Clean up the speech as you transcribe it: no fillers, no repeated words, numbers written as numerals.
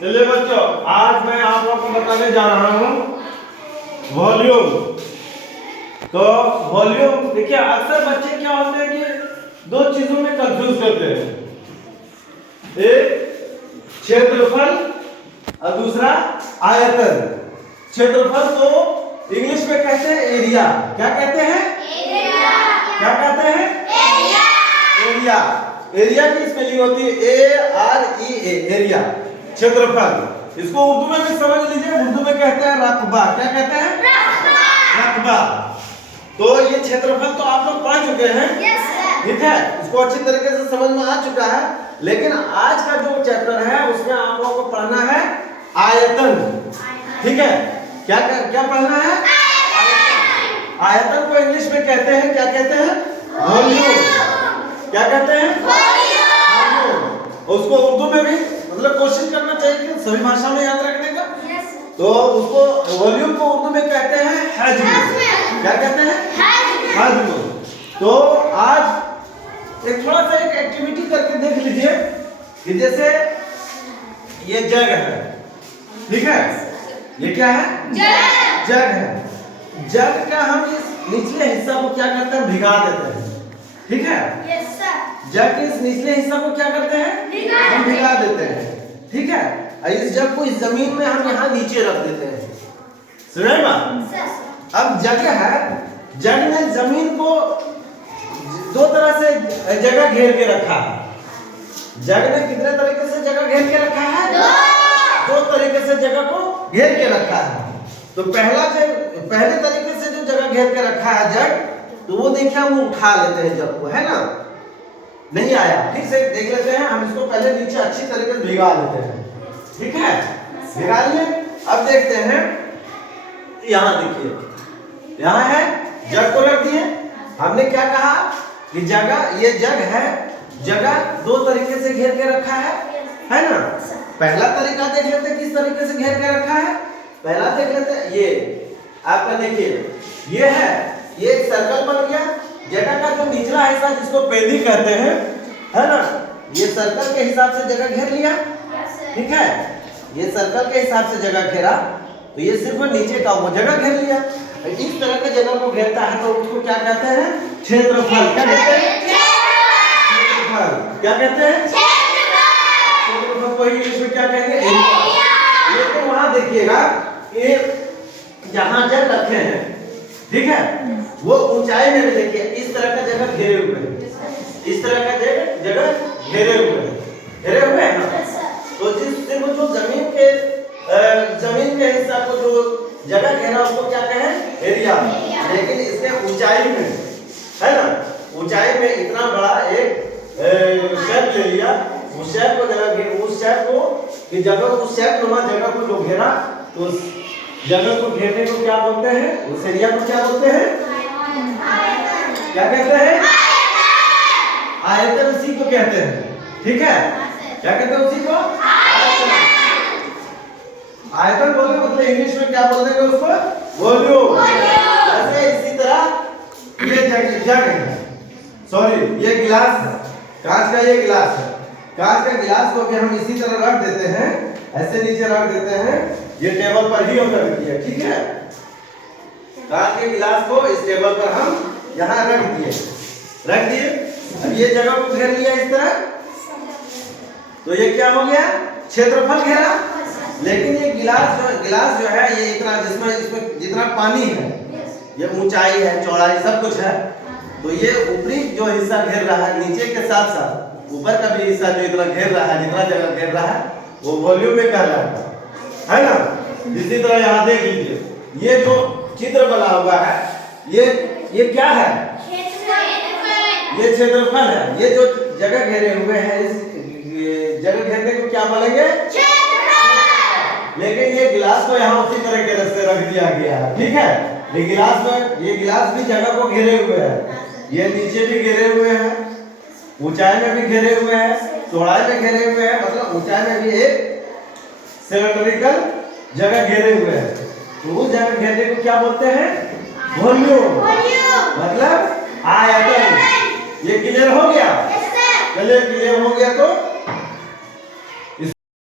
चलिए बच्चों, आज मैं आप लोगों को बताने जा रहा हूँ वॉल्यूम। तो वॉल्यूम देखिए, अक्सर बच्चे क्या होते हैं कि दो चीजों में कंफ्यूज करते हैं, एक क्षेत्रफल और दूसरा आयतन। क्षेत्रफल को इंग्लिश में कहते हैं एरिया। क्या कहते हैं? एरिया। क्या कहते हैं? एरिया। एरिया। एरिया की स्पेलिंग होती है AREA, एरिया, क्षेत्रफल। इसको उर्दू में भी समझ लीजिए, उर्दू में कहते हैं रकबा। क्या कहते हैं? रकबा। तो ये क्षेत्रफल तो आप लोग पढ़ चुके हैं, ठीक है, इसको अच्छी तरीके से समझ में आ चुका है। लेकिन आज का जो चैप्टर है उसमें आप लोगों को पढ़ना है आयतन। ठीक है, क्या क्या पढ़ना है? आयतन को इंग्लिश में कहते हैं, क्या कहते हैं? वॉल्यूम। क्या कहते हैं? वॉल्यूम। उसको उर्दू में भी मतलब कोशिश करना चाहिए कि सभी भाषा में याद रखने का। तो उसको वॉल्यूम को उर्दू में कहते हैं हजम। क्या कहते हैं? हजम। तो आज एक थोड़ा सा एक एक्टिविटी करके देख लीजिए कि जैसे ये जग है, ठीक है, ये क्या है? जग है। जग का हम इस निचले हिस्सा को क्या करते हैं? भिगा देते हैं, ठीक है। जग के इस निचले हिस्सा को क्या करते हैं? हम भिगा देते हैं, ठीक है। इस जग को इस जमीन में हम यहाँ नीचे रख देते हैं, सुना बात? अब जग है, जग ने जमीन को दो तरह से जगह घेर के रखा है। जग ने कितने तरीके से जगह घेर के रखा है? दो तरीके से जगह को घेर के रखा है। तो पहले तरीके से जो जगह घेर के रखा है जग, तो वो देखिए हम उठा लेते हैं जग को, है ना? नहीं आया, ठीक से देख लेते हैं। हम इसको पहले नीचे अच्छी तरीके से भिगा लेते हैं, ठीक है, भिगा लिए। अब देखते हैं, यहाँ देखिए, यहाँ है, जग को रख दिए। हमने क्या कहा कि जगह, ये जग है, जगह दो तरीके से घेर के रखा है ना? पहला तरीका देख लेते हैं, किस तरीके से घेर के रखा है। पहला देख लेते हैं, ये आपका देखिए, ये है, ये एक सर्कल बन गया। जगह का जो निचला हिस्सा जिसको पेंदी कहते हैं, है ना, ये सर्कल के हिसाब से जगह घेर लिया, ठीक है। ये सर्कल के हिसाब से जगह घेरा, तो ये सिर्फ नीचे का वो जगह घेर लिया। इस तरह के जगह को घेरता है तो उसको क्या कहते हैं? क्षेत्रफल। क्या कहते हैं? क्षेत्रफल। क्या कहते हैं? क्षेत्रफल को इंग्लिश में क्या कहेंगे? एरिया। लेकिन वहां देखिएगा, ये जहां जग रखे हैं, ठीक है, वो ऊंचाई में भी देखिए इस तरह का जगह घेरे हुए हैं, इस तरह का जगह घेरे हुए हैं ना। तो सिर्फ जो जमीन के हिस्सा को जो जगह घेरा उसको क्या कहें? एरिया। लेकिन इसके ऊंचाई में, है ना, ऊंचाई में इतना बड़ा एक शेप ले लिया, उस शेप को उस शेप को कि जगह, उस शेप नुमा जगह को जो घेरा, तो उस जगह को घेरने को क्या बोलते हैं? उस एरिया को क्या बोलते हैं? क्या कहते हैं? आयतन उसी को कहते हैं, ठीक है। क्या कहते हैं उसी को? आयतन बोले मतलब इंग्लिश में क्या बोल देंगे उसको? वॉल्यूम। ऐसे इसी तरह ये जग है, सॉरी ये गिलास है, कांच का ये गिलास है। कांच का गिलास को भी हम इसी तरह रख देते हैं, ऐसे नीचे रख देते हैं, ये टेबल पर ही हम रख दिए, ठीक है। कांच के गिलास को इस टेबल पर हम यहाँ रख दिए। अब ये जगह को घेर लिया इस तरह, तो ये क्या हो गया? क्षेत्रफल घेरा। लेकिन ये गिलास जो है, ये इतना इसमें जितना पानी है, ये ऊंचाई है, चौड़ाई सब कुछ है, तो ये ऊपरी जो हिस्सा घेर रहा है, नीचे के साथ साथ ऊपर का भी हिस्सा जो इतना घेर रहा है, जितना जगह घेर रहा है, वो वॉल्यूम में कह रहा है ना। इसी तरह यहाँ देख लीजिए, ये जो चित्र बना हुआ है, ये क्या है? ये क्षेत्रफल है। ये जो जगह घेरे हुए हैं, इस जगह घेरने को क्या बोलेंगे? लेकिन ये गिलास को यहाँ उसी तरीके से रख दिया गया है, ठीक है। ये गिलास भी जगह को घेरे हुए है, ये नीचे भी घेरे हुए हैं, ऊंचाई में भी घेरे हुए हैं, चौड़ाई में घेरे हुए हैं, मतलब ऊंचाई में भी एक सिलेंड्रिकल जगह घेरे हुए हैं। तो उस जगह घेरने को क्या बोलते हैं? वॉल्यूम, मतलब आयतन। ये क्लियर हो गया? चलिए क्लियर हो गया तो